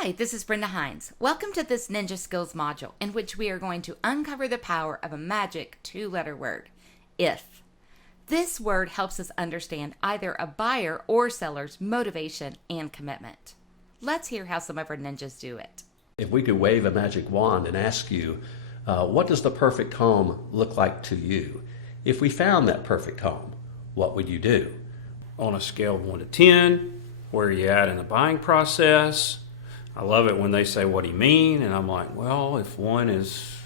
Hi, this is Brenda Hines. Welcome to this Ninja Skills module in which we are going to uncover the power of a magic two-letter word, if. This word helps us understand either a buyer or seller's motivation and commitment. Let's hear how some of our ninjas do it. If we could wave a magic wand and ask you, what does the perfect home look like to you? If we found that perfect home, what would you do? On a scale of 1 to 10, where are you at in the buying process? I love it when they say, what do you mean? And I'm like, well, if 1 is,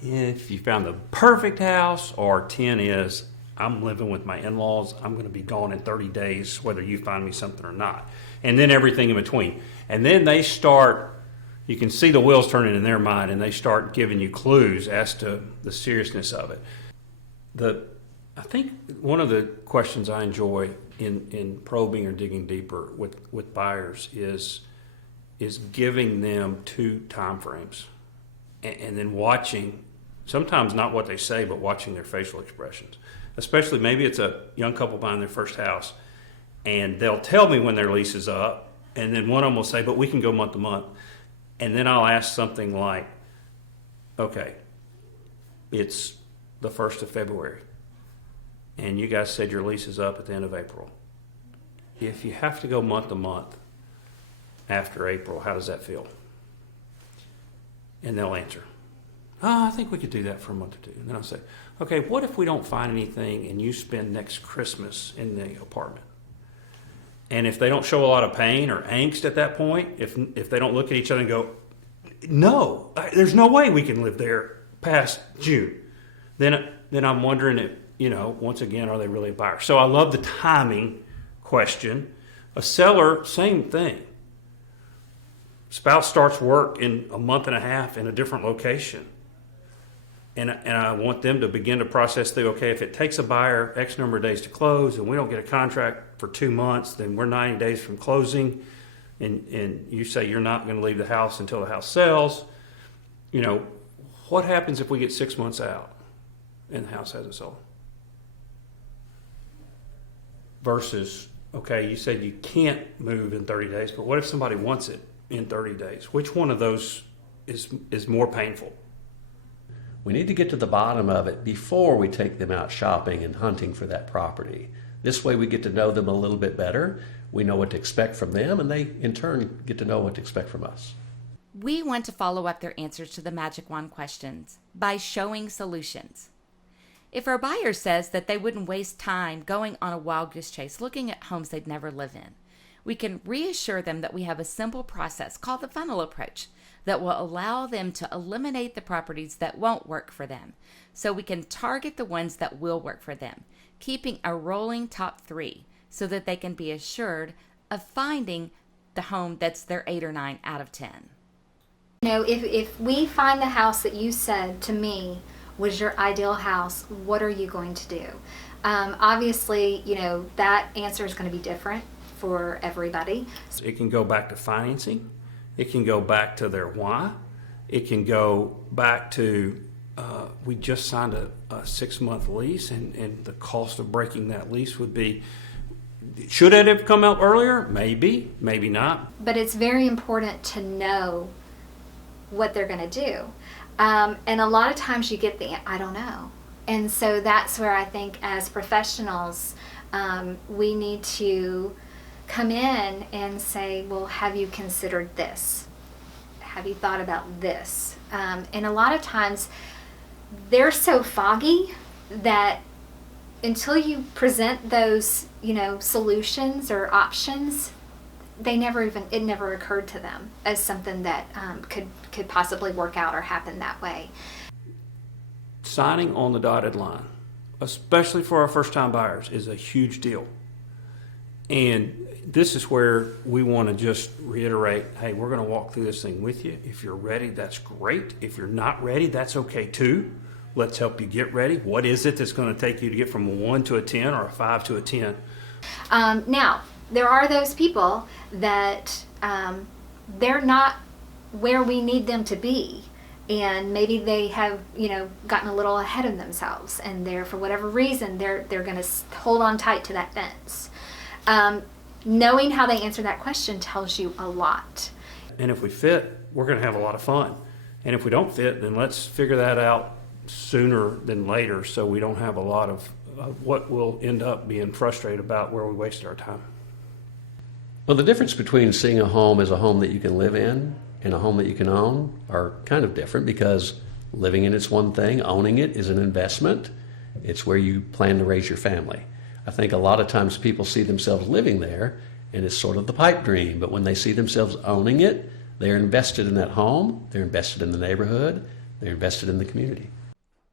if you found the perfect house, or 10 is, I'm living with my in-laws, I'm going to be gone in 30 days, whether you find me something or not. And then everything in between. And then they start, you can see the wheels turning in their mind, and they start giving you clues as to the seriousness of it. I think one of the questions I enjoy in probing or digging deeper with buyers is giving them 2 time frames and then watching, sometimes not what they say, but watching their facial expressions. Especially maybe it's a young couple buying their first house, and they'll tell me when their lease is up, and then one of them will say, but we can go month to month. And then I'll ask something like, okay, it's the 1st of February, and you guys said your lease is up at the end of April. If you have to go month to month after April, how does that feel? And they'll answer, I think we could do that for a month or 2. And then I'll say, okay, what if we don't find anything and you spend next Christmas in the apartment? And if they don't show a lot of pain or angst at that point, if they don't look at each other and go, no, there's no way we can live there past June, then I'm wondering if, once again, are they really a buyer? So I love the timing question. A seller, same thing. Spouse starts work in a month and a half in a different location. And I want them to begin to process through, okay, if it takes a buyer X number of days to close and we don't get a contract for 2 months, then we're 90 days from closing, and you say you're not going to leave the house until the house sells. What happens if we get 6 months out and the house hasn't sold? Versus, okay, you said you can't move in 30 days, but what if somebody wants it in 30 days? Which one of those is more painful? We need to get to the bottom of it before we take them out shopping and hunting for that property. This way we get to know them a little bit better. We know what to expect from them, and they, in turn, get to know what to expect from us. We want to follow up their answers to the Magic Wand questions by showing solutions. If our buyer says that they wouldn't waste time going on a wild goose chase looking at homes they'd never live in, we can reassure them that we have a simple process called the funnel approach that will allow them to eliminate the properties that won't work for them, so we can target the ones that will work for them, keeping a rolling top 3 so that they can be assured of finding the home that's their 8 or 9 out of 10. If we find the house that you said to me was your ideal house, what are you going to do? Obviously, that answer is going to be different for everybody. It can go back to financing. It can go back to their why. It can go back to, we just signed a 6-month lease, and the cost of breaking that lease would be, should it have come out earlier? Maybe, maybe not. But it's very important to know what they're going to do. And a lot of times you get the, I don't know. And so that's where I think as professionals, we need to come in and say, well, have you considered this? Have you thought about this? And a lot of times they're so foggy that until you present those, solutions or options, it never occurred to them as something that could possibly work out or happen that way. Signing on the dotted line, especially for our first-time buyers, is a huge deal. And this is where we want to just reiterate, hey, we're going to walk through this thing with you. If you're ready, that's great. If you're not ready, that's okay too. Let's help you get ready. What is it that's going to take you to get from a 1 to a 10 or a 5 to a 10? Now, there are those people that they're not where we need them to be. And maybe they have, gotten a little ahead of themselves, and for whatever reason, they're going to hold on tight to that fence. Knowing how they answer that question tells you a lot. And if we fit, we're going to have a lot of fun. And if we don't fit, then let's figure that out sooner than later so we don't have a lot of what we'll end up being frustrated about where we wasted our time. Well, the difference between seeing a home as a home that you can live in and a home that you can own are kind of different, because living in it's one thing, owning it is an investment. It's where you plan to raise your family. I think a lot of times people see themselves living there and it's sort of the pipe dream, but when they see themselves owning it, they're invested in that home, they're invested in the neighborhood, they're invested in the community.